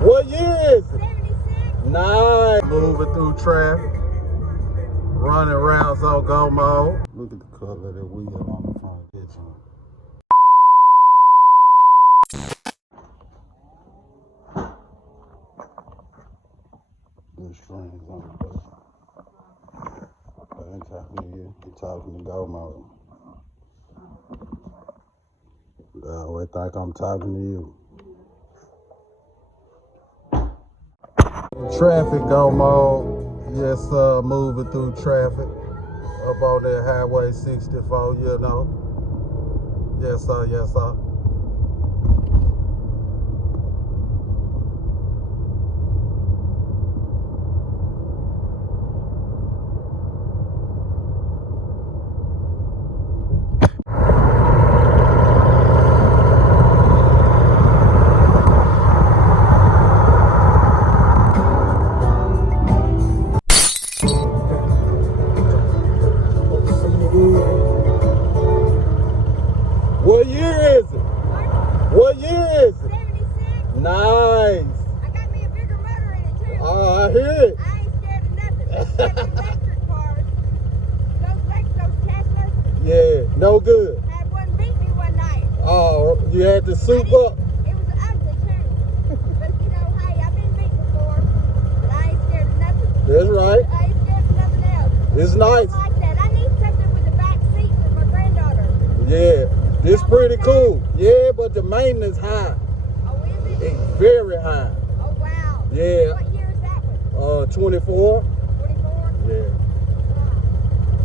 What year is it? 76. Nice. Moving through traffic. Running rounds on go mode. Look at the color of that wheel on the front bitch on. Good strings on the back. I ain't talking to you. You talking to go mode. I always think I'm talking to you. Traffic go mode. Yes, moving through traffic. Up on that Highway 64, you know. Yes, sir, yes, sir. What year is it? What year is it? 76. Nice. I got me a bigger motor in it too. Oh, I hear it. I ain't scared of nothing. I'm scared of electric cars. Those Teslas. Yeah, no good. Had one beat me one night. Oh, you had to soup up. It was ugly too. But you know, hey, I've been beat before. But I ain't scared of nothing. That's right. I ain't scared of nothing else. It's I nice. like that. I need something with a back seat for my granddaughter. Yeah, it's pretty cool. Yeah, but the maintenance high. Oh, is it? It's very high. Oh, wow. Yeah. What year is that one? 24. 24? Yeah. Wow.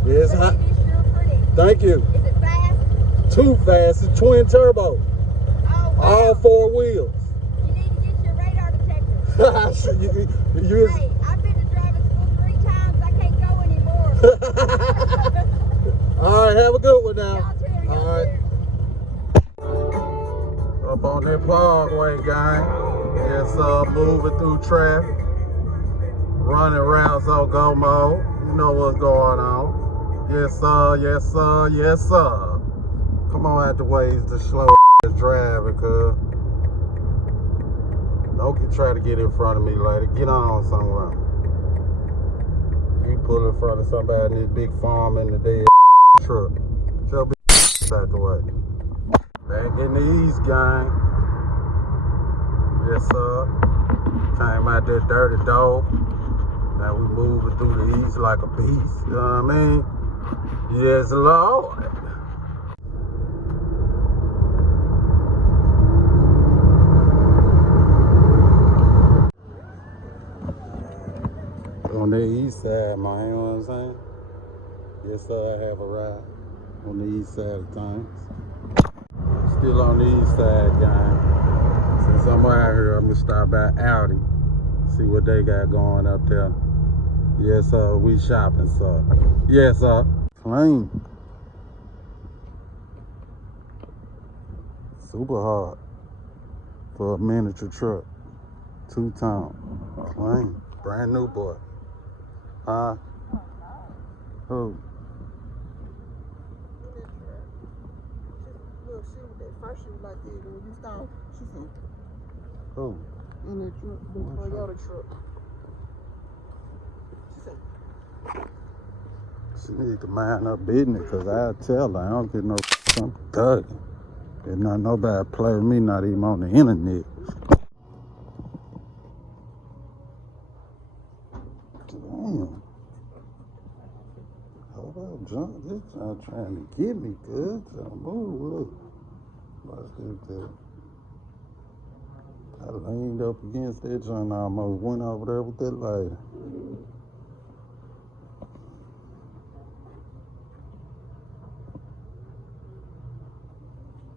Yeah, it's But hot. it is sure pretty. Thank you. Is it fast? Too fast. It's twin turbo. Oh, wow. All four wheels. You need to get your radar detector. you Hey, I've been to driving school 3 times. I can't go anymore. All right, have a good one now. Y'all too. Y'all All right. too. Up on that parkway, gang. Yes, moving through traffic. Running rounds on go mode. You know what's going on. Yes, sir, yes, sir, yes, sir. Come on out the ways to slow driving, cuz. Don't try to get in front of me later. Get on somewhere. You pull in front of somebody in this big farm in the dead truck. Show be out the way. Back in the east, gang. Yes, sir. Came out that dirty door. Now we moving through the east like a beast. You know what I mean? Yes, Lord. On the east side, man, you know what I'm saying? Yes, sir, I have a ride on the east side of things. Still on the east side, gang. Since I'm out here, I'm gonna stop by Audi, see what they got going up there. Yes, sir, we shopping, sir. Yes, sir. Clean. Super hard for a miniature truck. 2-tone. Clean. Brand new boy. Huh? Who? Look, she was that first she was like this. When you start, she said, Who? in that truck, the Toyota truck. She said, She need to mind her business, cause I tell her I don't get no some thugging. And not nobody play with me, not even on the internet. Damn. Hold up, John. This John trying to get me, good. John, move, look. Watch this, dude. I leaned up against that John, I almost went over there with that lady.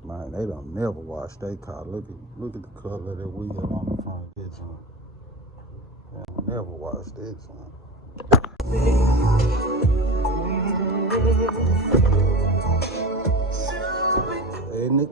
Man, they don't never wash their car. Look at the color of that wheel on the front bitch on. They don't never wash that John. In the